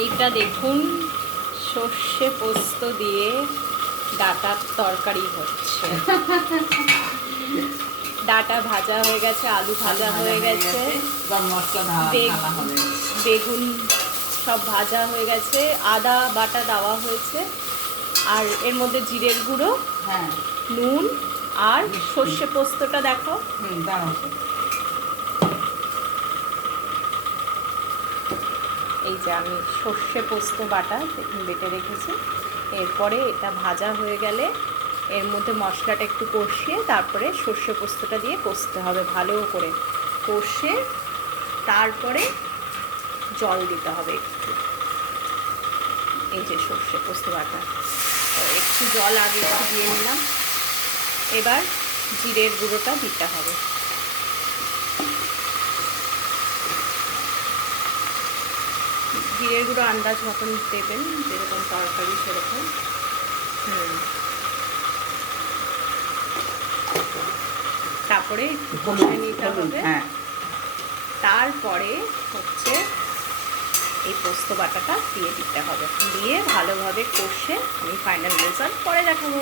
এইটা দেখুন, সর্ষে পোস্ত দিয়ে ডাঁটার তরকারি হচ্ছে। ডাঁটা ভাজা হয়ে গেছে, আলু ভাজা হয়ে গেছে, বেগুন সব ভাজা হয়ে গেছে, আদা বাটা দেওয়া হয়েছে, আর এর মধ্যে জিরের গুঁড়ো, নুন আর সর্ষে পোস্তটা দেখো। এই যে আমি সর্ষে পোস্ত বাটা বেটে রেখেছি। এরপরে এটা ভাজা হয়ে গেলে এর মধ্যে মশলাটা একটু কষিয়ে তারপরে সর্ষে পোস্তটা দিয়ে কষতে হবে, ভালো করে কষে তারপরে জল দিতে হবে একটু। এই যে সর্ষে পোস্ত বাটা, একটু জল আগে একটু দিয়ে নিলাম। এবার জিরের গুঁড়োটা দিতে হবে। জিরের গুঁড়ো আন্দাজ মতন দেবেন, যেরকম তরকারি সেরকম। তারপরে একটু কষে নিতে হবে। তারপরে হচ্ছে এই পোস্ত বাটাটা দিয়ে দিতে হবে, দিয়ে ভালোভাবে কষে আমি ফাইনাল রেজাল্ট পরে দেখাবো।